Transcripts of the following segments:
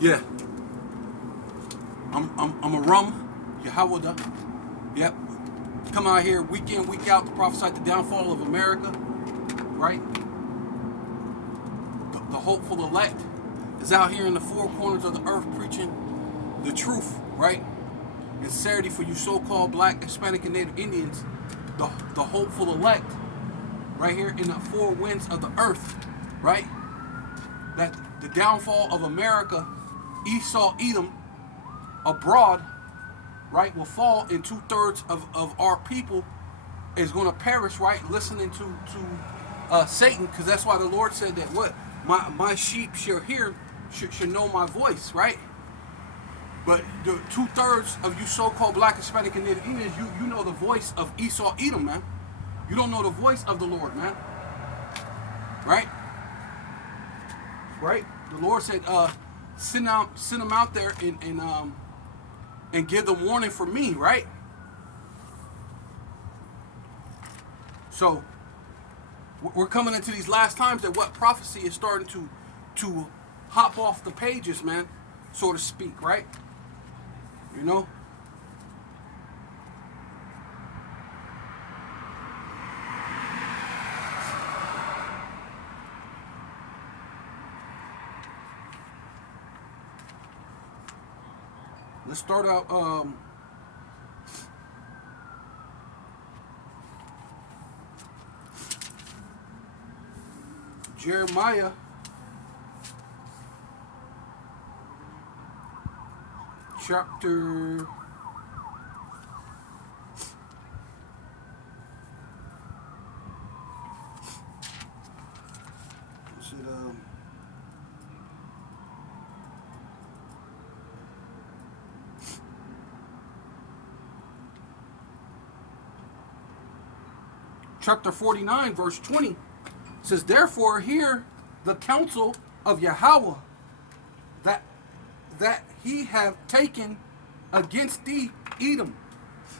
Yeah, I'm a rum, Yahweh. Yep. Come out here week in, week out to prophesy the downfall of America, right? The hopeful elect is out here in the four corners of the earth preaching the truth, right? In sincerity for you so-called black, Hispanic, and Native Indians, the hopeful elect, right here in the four winds of the earth, right? That the downfall of America, Esau, Edom, abroad, right, will fall, and 2/3 of our people is going to perish, right, listening to Satan, because that's why the Lord said that what my sheep shall hear, should know my voice, right? But the 2/3 of you so-called black, Hispanic, and Native Indians, you know the voice of Esau, Edom, man. You don't know the voice of the Lord, man. Right? Right? The Lord said, send them out there and give them warning from me, right? So we're coming into these last times that what prophecy is starting to hop off the pages, man, so to speak, right? You know? Let's start out Jeremiah chapter is it chapter 49 verse 20 says, therefore hear the counsel of Yahweh that he have taken against thee, Edom.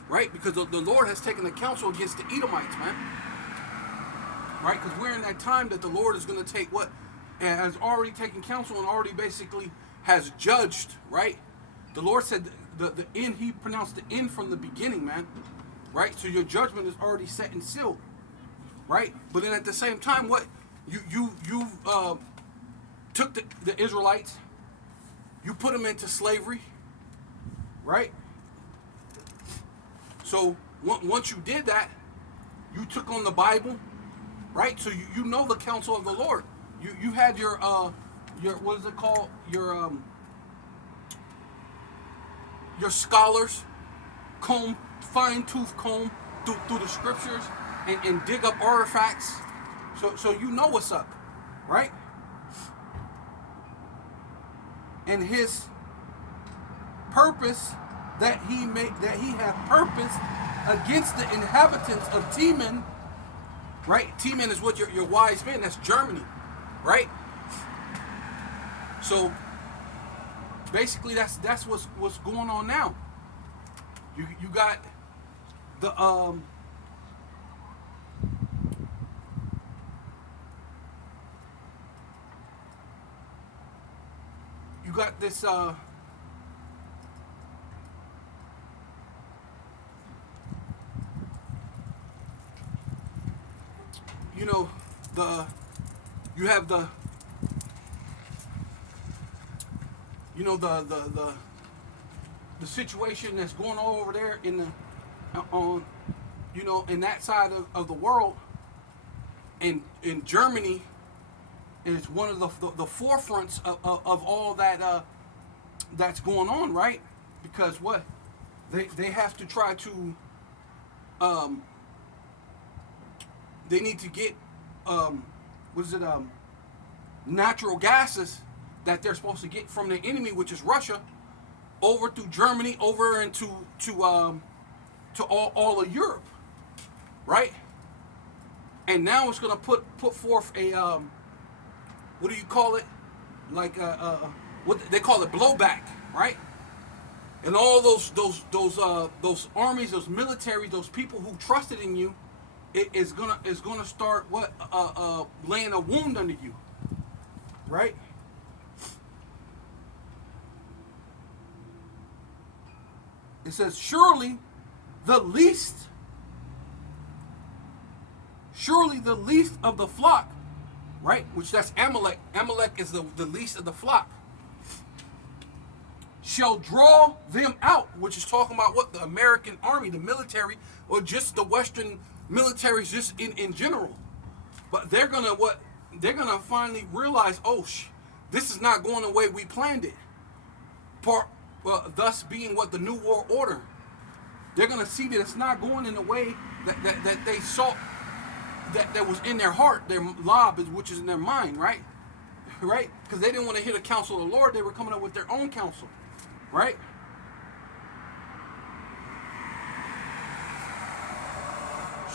Right? Because the Lord has taken the counsel against the Edomites, man. Right? Because we're in that time that the Lord is going to take what has already taken counsel and already basically has judged, right? The Lord said the end, he pronounced the end from the beginning, man. Right? So your judgment is already set and sealed. Right? But then at the same time, what you took the Israelites, you put them into slavery, right? So once you did that, you took on the Bible, right? So you know the counsel of the Lord. You had your what is it called, your scholars fine tooth comb through the scriptures and dig up artifacts, so you know what's up, right? And his purpose that he had purposed against the inhabitants of Teman, right? Teman is what your wise men. That's Germany, right? So basically, that's what's going on now. You got the you got this you know the you have the you know the situation that's going on over there in the on in that side of the world, and in Germany is one of the forefronts of all that that's going on, right? Because what they have to try to they need to get what is it natural gases that they're supposed to get from the enemy, which is Russia, over through Germany, over into to all of Europe, right? And now it's going to put forth a what do you call it? Like what they call it, blowback, right? And all those armies, those military, those people who trusted in you, is gonna start what laying a wound under you, right? It says, the least, surely the least of the flock, right? Which that's Amalek. Amalek is the least of the flock. Shall draw them out, which is talking about what? The American army, the military, or just the Western militaries just in general. But they're gonna what? They're gonna finally realize, oh, this is not going the way we planned it. Thus being what? The New World Order. They're gonna see that it's not going in the way that they saw, that was in their heart, their lob, which is in their mind, right? Right? Because they didn't want to hear the counsel of the Lord. They were coming up with their own counsel, right?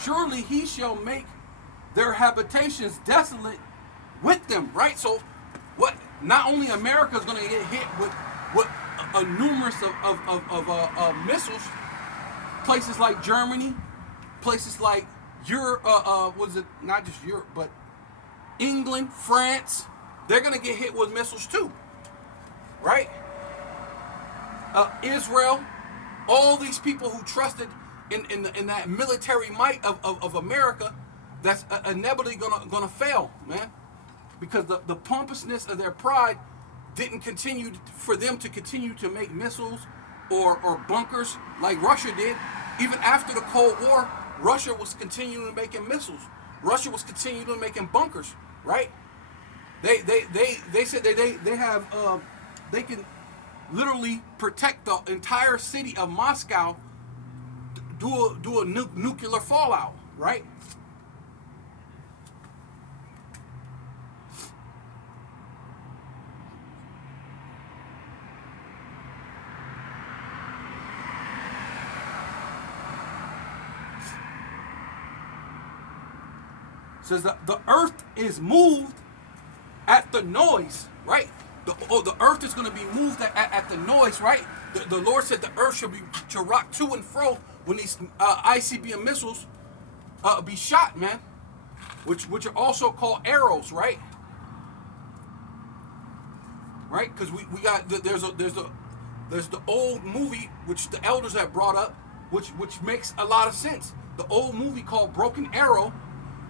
Surely he shall make their habitations desolate with them, right? So what? Not only America is going to get hit with a numerous of missiles, places like Germany, places like Europe, was it not just Europe, but England, France, they're going to get hit with missiles too, right? Israel, all these people who trusted in that military might of America, that's inevitably gonna fail, man, because the pompousness of their pride didn't continue for them to continue to make missiles or bunkers like Russia did. Even after the Cold War, Russia was continuing making missiles. Russia was continuing making bunkers, right? They said they have they can literally protect the entire city of Moscow, do a nuclear fallout, right? Says that the earth is moved at the noise, right? The earth is going to be moved at the noise, right? The Lord said the earth should rock to and fro when these ICBM missiles be shot, man. Which are also called arrows, right? Right? Because we got there's the old movie which the elders have brought up, which makes a lot of sense. The old movie called Broken Arrow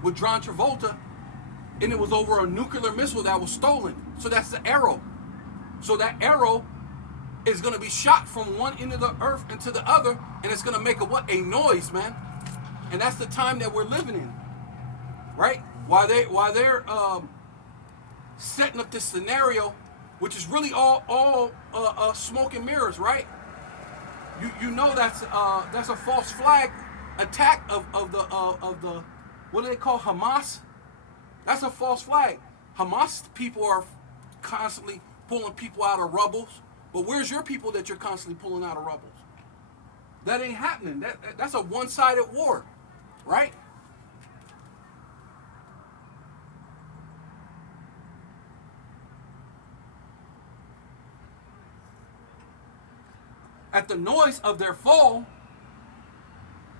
with John Travolta, and it was over a nuclear missile that was stolen. So that's the arrow. So that arrow is going to be shot from one end of the earth into the other, and it's going to make a noise, man. And that's the time that we're living in, right? While they're setting up this scenario, which is really all smoke and mirrors, right? You know that's a false flag attack of the what do they call Hamas? That's a false flag. Hamas people are constantly pulling people out of rubbles, but where's your people that you're constantly pulling out of rubbles? That ain't happening. That's a one-sided war, right? At the noise of their fall,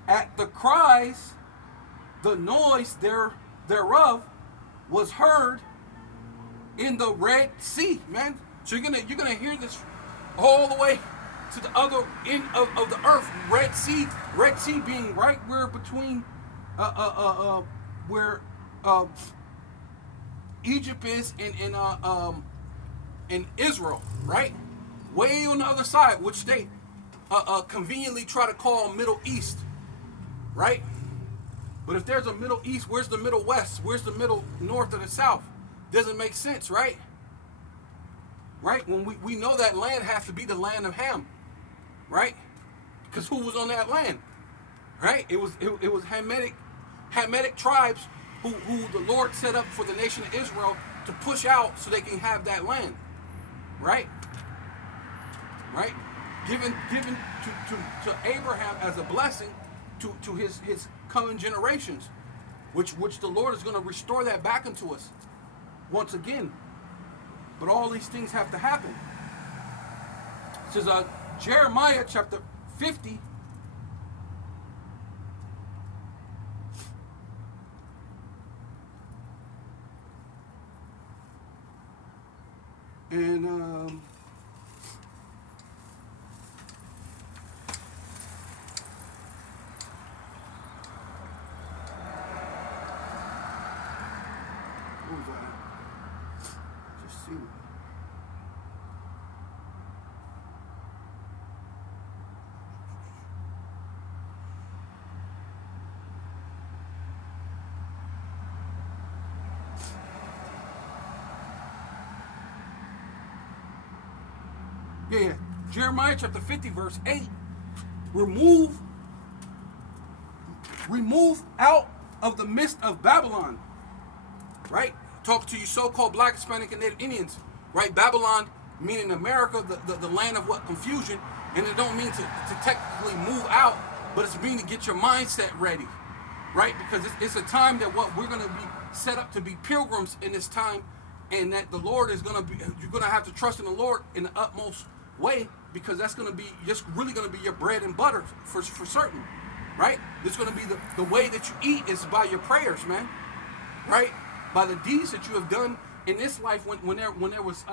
at the cries, the noise thereof was heard in the Red Sea, man. So you're gonna hear this all the way to the other end of the earth. Red Sea being right where between where Egypt is in Israel, right? Way on the other side, which they conveniently try to call Middle East, right? But if there's a Middle East, where's the Middle West? Where's the Middle North or the South? Doesn't make sense, right? Right? When we know that land has to be the land of Ham, right? Because who was on that land, right? It was Hamitic tribes who the Lord set up for the nation of Israel to push out so they can have that land, right? Right? Given to Abraham as a blessing to his coming generations, which the Lord is going to restore that back into us once again. But all these things have to happen. It says Jeremiah chapter 50. And see. Yeah. Jeremiah chapter 50, verse 8. Remove out of the midst of Babylon. Right? Talk to you so-called black, Hispanic, and Native Indians. Right? Babylon, meaning America, the land of what? Confusion. And it don't mean to technically move out, but it's mean to get your mindset ready. Right? Because it's a time that what we're going to be set up to be pilgrims in this time, and that the Lord is going to be, you're going to have to trust in the Lord in the utmost way, because that's going to be just really going to be your bread and butter for certain. Right? It's going to be the way that you eat is by your prayers, man. Right? By the deeds that you have done in this life when there was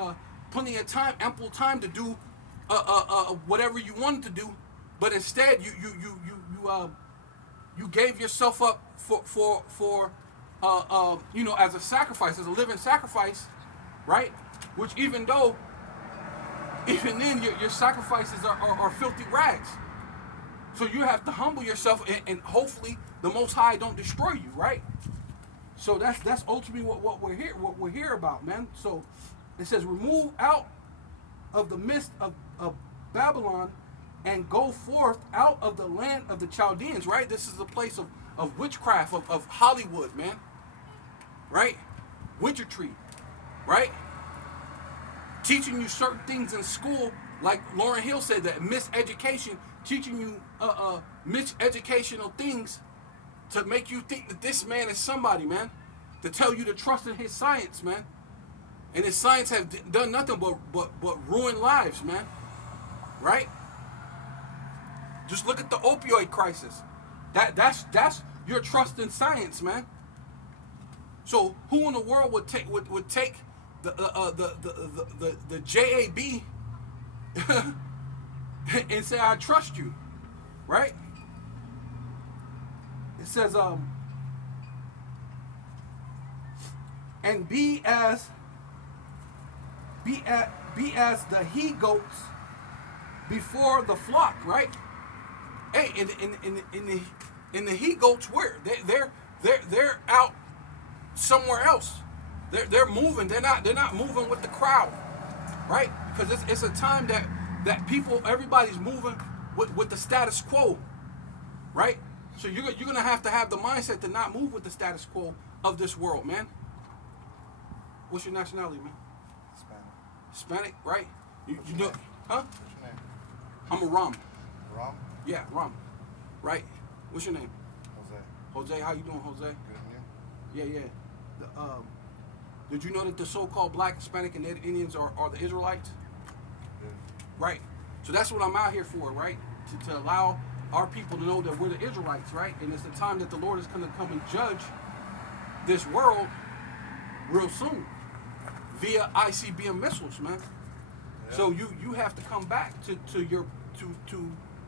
plenty of time, ample time to do whatever you wanted to do, but instead you gave yourself up for as a sacrifice, as a living sacrifice, right? Which even then your sacrifices are filthy rags. So you have to humble yourself, and hopefully the Most High don't destroy you, right? So that's ultimately what we're here about, man. So it says, remove out of the midst of Babylon, and go forth out of the land of the Chaldeans, right? This is a place of witchcraft, of Hollywood, man. Right? Winter tree, right? Teaching you certain things in school, like Lauryn Hill said, that miseducation, teaching you miseducational things to make you think that this man is somebody, man. To tell you to trust in his science, man. And his science have done nothing but ruin lives, man. Right? Just look at the opioid crisis. That's your trust in science, man. So who in the world would take the JAB and say, I trust you, right? It says, and be as the he goats before the flock, right? Hey, in the he goats, where they're out somewhere else. They're moving. They're not moving with the crowd, right? Because it's a time that people, everybody's moving with the status quo, right? So you're gonna have to have the mindset to not move with the status quo of this world, man. What's your nationality, man? Hispanic, right? You know, huh? What's your name? I'm a Ram. Ram? Yeah, Ram. Right. What's your name? Jose. Jose, how you doing, Jose? Good, and you? Yeah. Did you know that the so-called black, Hispanic, and Native Indians are the Israelites? Good. Right. So that's what I'm out here for, right? To allow our people to know that we're the Israelites, right? And it's the time that the Lord is going to come and judge this world real soon via ICBM missiles, man. Yeah. So you have to come back to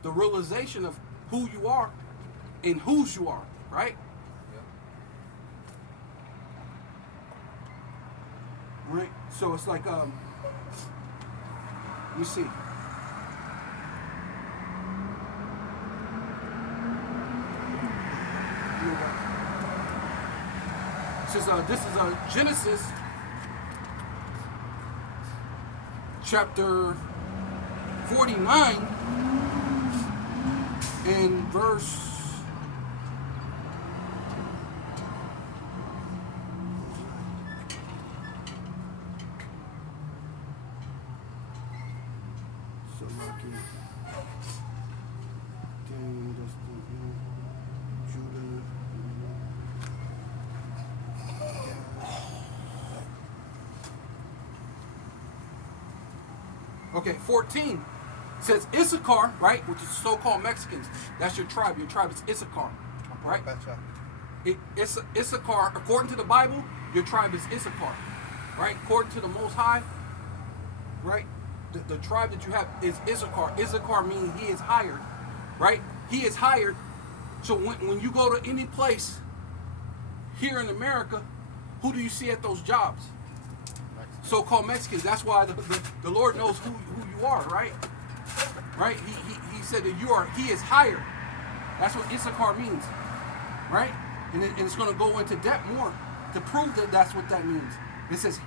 the realization of who you are and whose you are, right? Right? So it's like, let me see. This is Genesis chapter 49 and verse 14 says Issachar, right, which is so-called Mexicans. That's your tribe. Your tribe is Issachar, right? Issachar, according to the Bible, your tribe is Issachar, right? According to the Most High, right? The tribe that you have is Issachar. Issachar meaning he is hired, right? He is hired. So when you go to any place here in America, who do you see at those jobs? so-called Mexicans. That's why the Lord knows who you are, right? Right? He said that he is higher. That's what Issachar means, right? And it's going to go into depth more to prove that that's what that means. It says,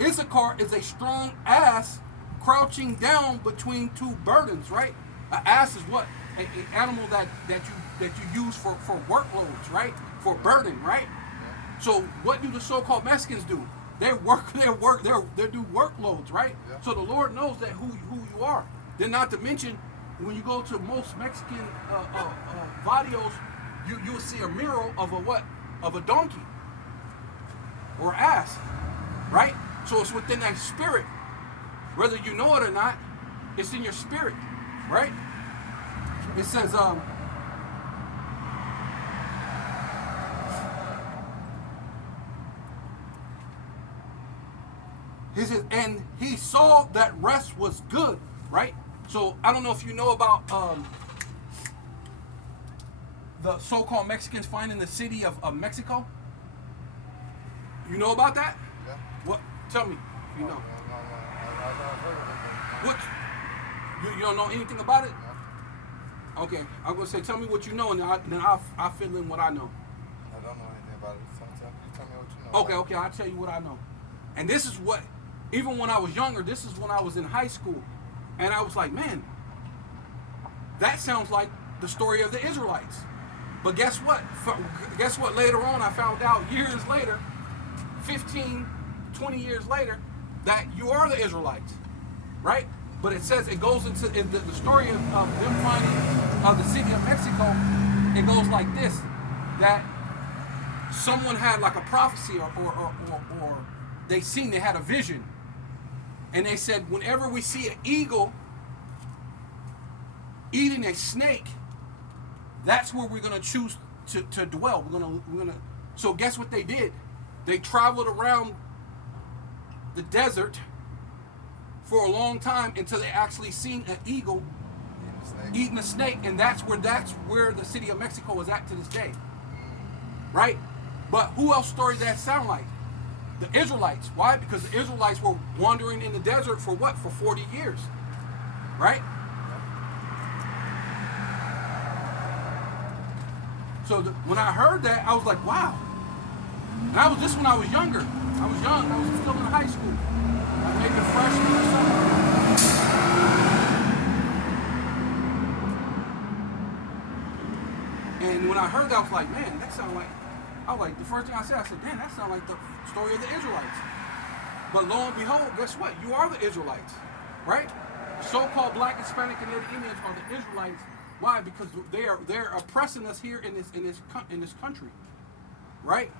Issachar is a strong ass crouching down between two burdens, right? An ass is what? An animal that you use for workloads, right? For burden, right? So what do the so-called Mexicans do? They do workloads, right? Yeah. So the Lord knows that who you are. Then not to mention, when you go to most Mexican barrios, you'll see a mural of a what? Of a donkey or ass, right? So it's within that spirit. Whether you know it or not, it's in your spirit, right? It says, he says, and he saw that rest was good, right? So I don't know if you know about the so-called Mexicans finding the city of Mexico. You know about that? Yeah. What? Tell me. If you know. I've heard of it. What? You don't know anything about it? No, Okay, I'm gonna say, tell me what you know, and then I'll fill in what I know. I don't know anything about it. Tell me what you know. Okay, I'll tell you what I know. And this is what, even when I was younger, this is when I was in high school, and I was like, man, that sounds like the story of the Israelites. But guess what? Guess what? Later on, I found out years later, 15, 20 years later, that you are the Israelites, right? But it says, it goes into the story of them finding the city of Mexico. It goes like this, that someone had like a prophecy or they had a vision. And they said, whenever we see an eagle eating a snake, that's where we're going to choose to dwell. We're gonna. So guess what they did? They traveled around the desert for a long time until they actually seen an eagle eating a snake, and that's where the city of Mexico is at to this day, right? But who else story does that sound like? The Israelites. Why? Because the Israelites were wandering in the desert for what? For 40 years, right? So when I heard that, I was like, wow. And I was this when I was younger. I was young. I was still in high school, like maybe a freshman or something. And when I heard that, I was like, man, that sounded like. I was like, the first thing I said, damn, that sounds like the story of the Israelites. But lo and behold, guess what? You are the Israelites, right? So-called Black, Hispanic, and Native Indians are the Israelites. Why? Because they're oppressing us here in this country, right?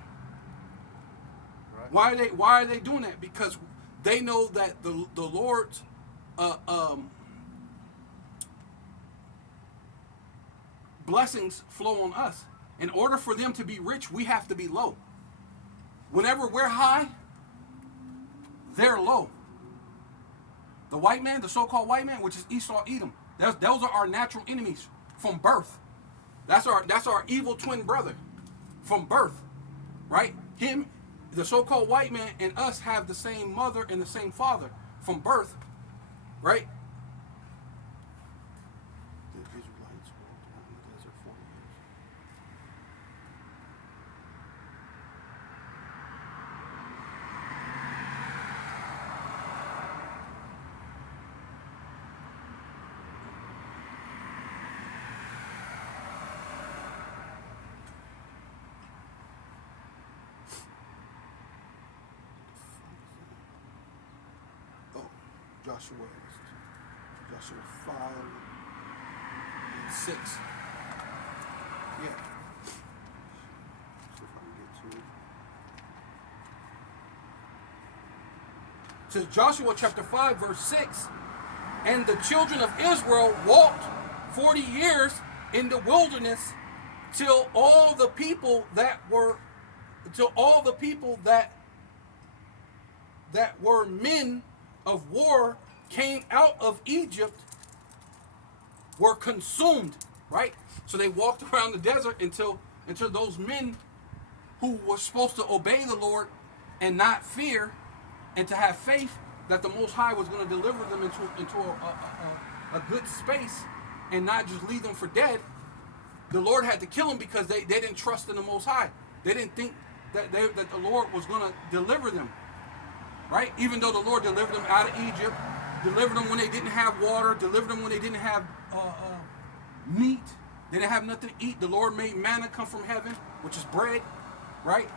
Right. Why are they doing that? Because they know that the Lord's blessings flow on us. In order for them to be rich, we have to be low. Whenever we're high, they're low. The white man, the so-called white man, which is Esau, Edom, those are our natural enemies from birth. That's our evil twin brother from birth, right? Him, the so-called white man, and us have the same mother and the same father from birth, right? The Israelites walked around the desert 40 years. Joshua 5 and 6. Yeah. See if I can get to it. It says Joshua chapter 5 verse 6. And the children of Israel walked 40 years in the wilderness till all the people that were men of war came out of Egypt were consumed, right? So they walked around the desert until those men who were supposed to obey the Lord and not fear and to have faith that the Most High was going to deliver them into a good space and not just leave them for dead, the Lord had to kill them because they didn't trust in the Most High. They didn't think that the Lord was going to deliver them, right? Even though the Lord delivered them out of Egypt, delivered them when they didn't have water, delivered them when they didn't have meat, they didn't have nothing to eat. The Lord made manna come from heaven, which is bread, right?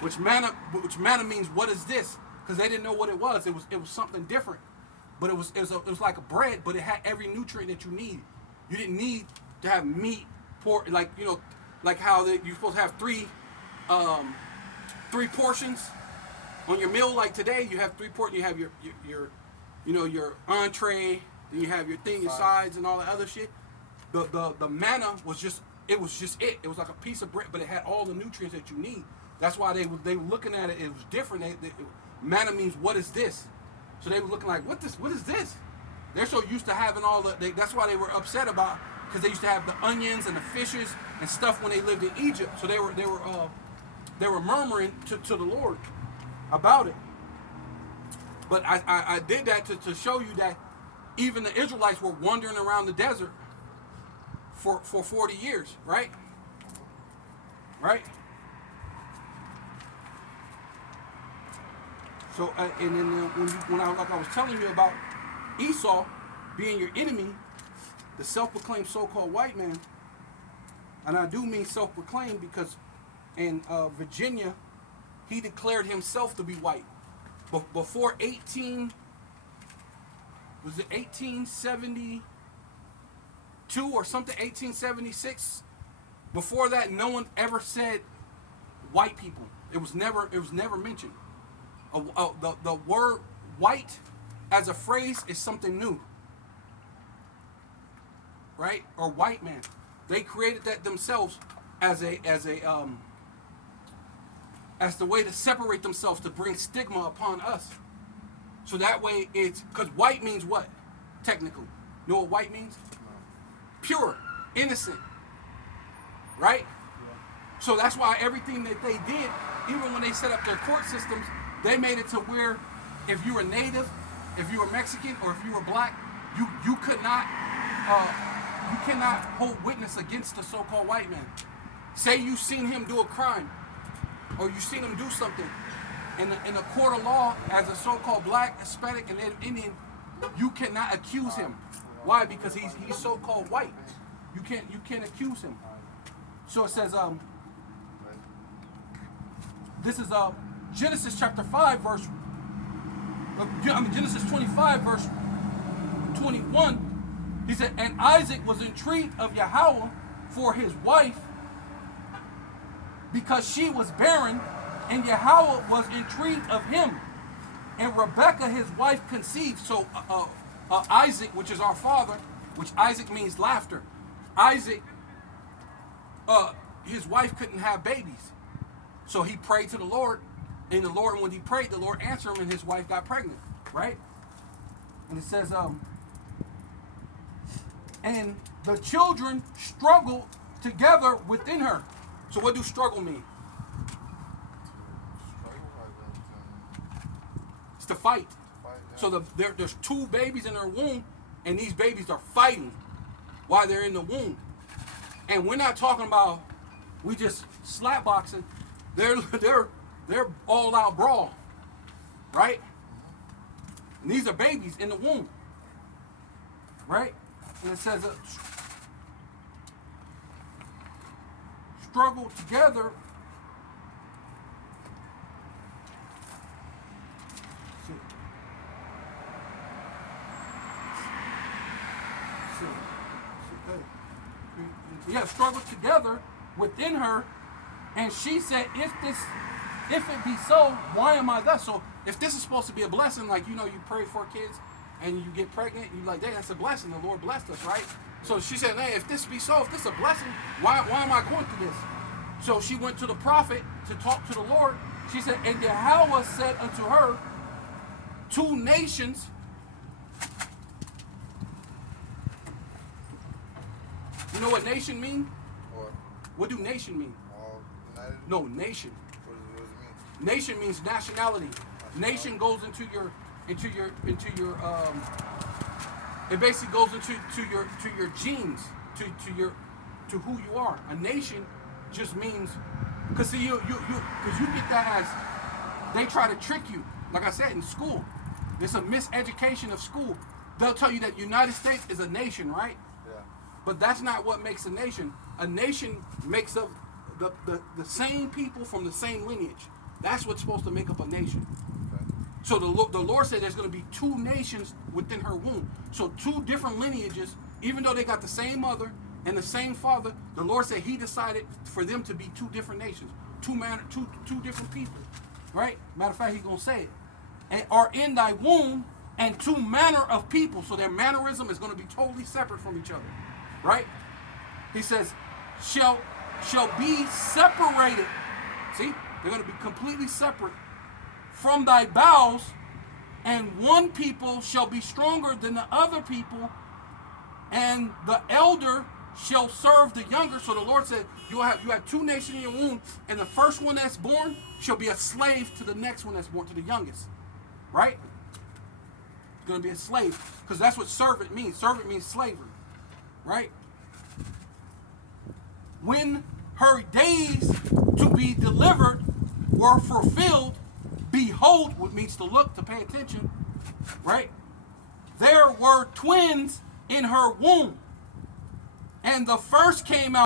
Which manna means, what is this? Because they didn't know what it was. It was something different, but it was like a bread, but it had every nutrient that you need. You didn't need to have meat, pork, like how you're supposed to have three portions on your meal. Like today, you have 3 portions. You have your entree, then you have your thing, your sides, and all the other shit. The manna was just it. It was like a piece of bread, but it had all the nutrients that you need. That's why they were looking at it. It was different. Manna means, what is this? So they were looking like, what is this? They're so used to having all that's why they were upset about, because they used to have the onions and the fishes and stuff when they lived in Egypt. So they were murmuring to the Lord about it. But I did that to show you that even the Israelites were wandering around the desert for 40 years, right? Right? So, and then when I was telling you about Esau being your enemy, the self-proclaimed so-called white man, and I do mean self-proclaimed because in Virginia, he declared himself to be white. But before 1872 or something, 1876, before that, no one ever said white people. It was never mentioned. The word white as a phrase is something new, right? Or white man. They created that themselves as the way to separate themselves, to bring stigma upon us. So that way it's, because white means what? Technically. You know what white means? Pure, innocent, right? Yeah. So that's why everything that they did, even when they set up their court systems, they made it to where if you were native, if you were Mexican, or if you were black, you cannot hold witness against the so-called white man. Say you seen him do a crime, or you seen him do something, in the court of law, as a so-called black, Hispanic, and Native Indian, you cannot accuse him. Why? Because he's so-called white. You can't accuse him. So it says this is Genesis chapter 5 verse. Genesis 25 verse 21. He said, and Isaac was intrigued of Yahweh for his wife, because she was barren, and Yahweh was intrigued of him, and Rebekah his wife conceived. So Isaac, which is our father, which Isaac means laughter. Isaac, his wife couldn't have babies, so he prayed to the Lord, and when he prayed, the Lord answered him, and his wife got pregnant, right? And it says, and the children struggled together within her. So what do struggle mean? It's to fight. So there's 2 babies in her womb, and these babies are fighting while they're in the womb. And we're not talking about we just slap boxing. They're all out brawl, right? And these are babies in the womb, right? And it says struggle together. Struggle together within her, and she said, if it be so, why am I thus? So if this is supposed to be a blessing, like, you pray for kids and you get pregnant, you're like, hey, that's a blessing. The Lord blessed us, right? So she said, hey, if this be so, if this is a blessing, why am I going through this? So she went to the prophet to talk to the Lord. She said, and Yahweh said unto her, 2 nations. You know what nation mean? What do nation mean? All united? No, nation. What does it mean? Nation means nationality. Nation goes into your it basically goes into your genes, to who you are. A nation just means, because see you get that as they try to trick you. Like I said, in school, it's a miseducation of school. They'll tell you that United States is a nation, right? Yeah. But that's not what makes a nation. A nation makes up the same people from the same lineage. That's what's supposed to make up a nation. Okay. So the Lord said there's going to be two nations within her womb. So two different lineages, even though they got the same mother and the same father, the Lord said He decided for them to be two different nations, two different people, right? Matter of fact, He's going to say it. And are in thy womb, and two manner of people. So their mannerism is going to be totally separate from each other, right? He says, shall be separated. See, they're going to be completely separate from thy bowels, and one people shall be stronger than the other people, and the elder shall serve the younger. So the Lord said, you have two nations in your womb, and the first one that's born shall be a slave to the next one that's born, to the youngest, right? It's going to be a slave, because that's what servant means. Servant means slavery, right? When her days to be delivered were fulfilled, behold, which means to look, to pay attention, right? There were twins in her womb, and the first came out